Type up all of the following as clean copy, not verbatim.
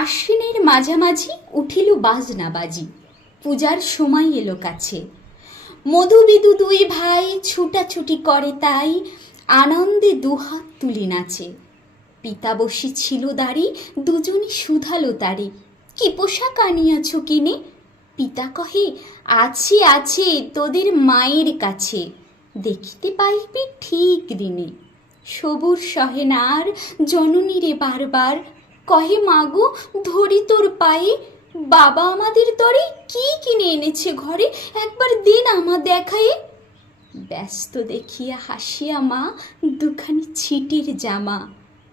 আশ্বিনের মাঝামাঝি উঠিল বাজনা বাজি, পূজার সময় এলো কাছে। মধুবিদু দুই ভাই ছুটাছুটি করে, তাই আনন্দে দুহাত তুলি নাচে। পিতা বসি ছিল দাঁড়ি, দুজনে শুধালো তারি, কি পোশাক আনিয়াছ কিনে? পিতা কহে, আছে আছে তোদের মায়ের কাছে, দেখিতে পাইবি ঠিক দিনে। সবুর সহেনার জননীরে বারবার কহে, মাগো ধরি তোর পায়ে, বাবা আমাদের তরে কি কিনে এনেছে ঘরে, একবার দিন আমা দেখায়ে। ব্যস্ত দেখিয়া হাসিয়া মা দুখানি ছিটের জামা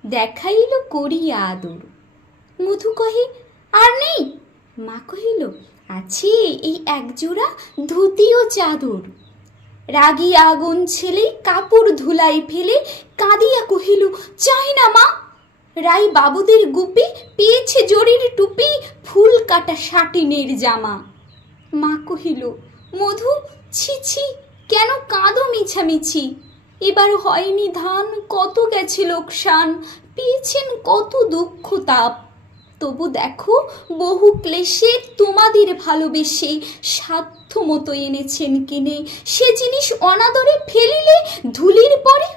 দেখাইল করিয়া আদর। মধু কহে, আর নেই? মা কহিল, আছে এই একজোড়া ধুতি ও চাদর। রাগী আগুন ছেলে কাপড় ধুলাই ফেলে কাঁদিয়া কহিল, চাই না মা। রাই বাবুদের গুপি পেয়েছে জরির টুপি, ফুল কাটা সাটিনের জামা। মা কহিল, মধু ছি ছি, কেন কাঁদো মিছামিছি? এবার হয়নি ধান, কত গেছে লোকসান, পেয়েছেন কত দুঃখ তাপ। তবু দেখো বহু ক্লেশে তোমাদের ভালোবেসে সাধ্য মতো এনেছেন কিনে, সে জিনিস অনাদরে ফেলিলে ধুলির পরে।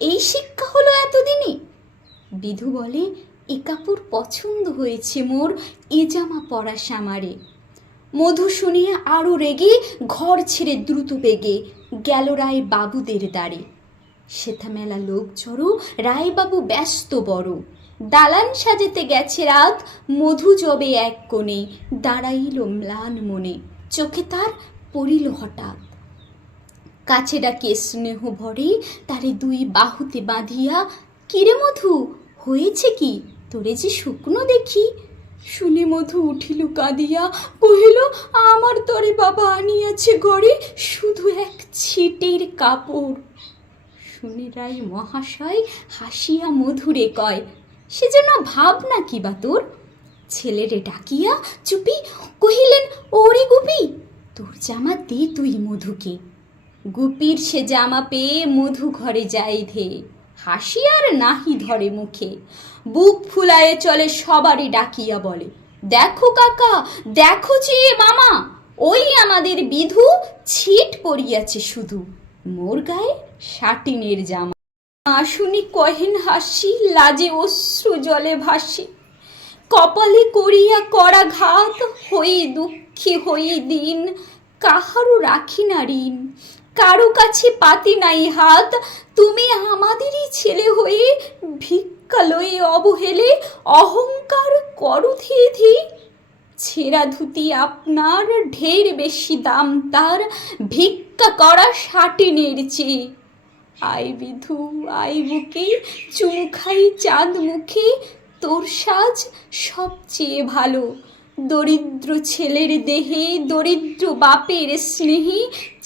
এই শিক্ষা হলো এতদিনে? বিধু বলে, এ কাপড় পছন্দ হয়েছে মোর, এ জামা পরা সামারে। মধু শুনিয়া আরো রেগে ঘর ছেড়ে দ্রুত বেগে গেল রায় বাবুদের দ্বারে। সেথা মেলা লোক জড়ো, রায়বাবু ব্যস্ত বড়। দালান সাজেতে গেছে রাত, মধু জবে এক কোণে দাঁড়াইল ম্লান মনে, চোখে তার পড়িল হঠাৎ। কাছে ডাকিয়ে স্নেহ ভরে তারে দুই বাহুতে বাঁধিয়া, কিরে মধু, হয়েছে কি, তোরে যে শুকনো দেখি। শুনে মধু উঠিল কাঁদিয়া, কহিল, আমার তরে বাবা আনিয়াছে ঘরে শুধু এক ছিটের কাপড়। শুনে রাই মহাশয় হাসিয়া মধুরে কয়, সেজন্য ভাবনা কি বা তোর? ছেলেরে ডাকিয়া চুপি কহিলেন, ওরে গুপি, তোর জামা দে তুই মধুকে। গুপির সে জামা পেয়ে মধু ঘরে যায় ধেয়ে, হাসি আর নাহি ধরে মুখে। বুক ফুলায়ে চলে সবারই ডাকিয়া বলে, দেখো কাকা, দেখো চেয়ে মামা, ওই আমাদের বিধু ছিট পরিয়াছে শুধু, মোর গায়ে সাটিনের জামা। মা শুনি কহেন হাসি, লাজে অশ্রু জলে ভাসি। কপালে করিয়া করা ঘাত, হই দুঃখী হই দিন, কাহারও রাখি না ঋণ, কারো কাছে পাতি নাই হাত। তুমি আমাদেরই ছেলে হয়ে ভিক্ষা লয়ে অবহেলে অহংকার করো ধীরে ধীরে। ছেঁড়া ধুতি আপনার ঢের বেশি দাম তার, ভিক্ষা করা সাটিনের চেয়ে। আই বিধু আই বুকে, চুমু খাই চাঁদ মুখে, তোর সাজ সবচেয়ে ভালো। দরিদ্র ছেলের দেহে দরিদ্র বাপের স্নেহে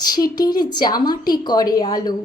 ছিটের জামাটি করে আলো।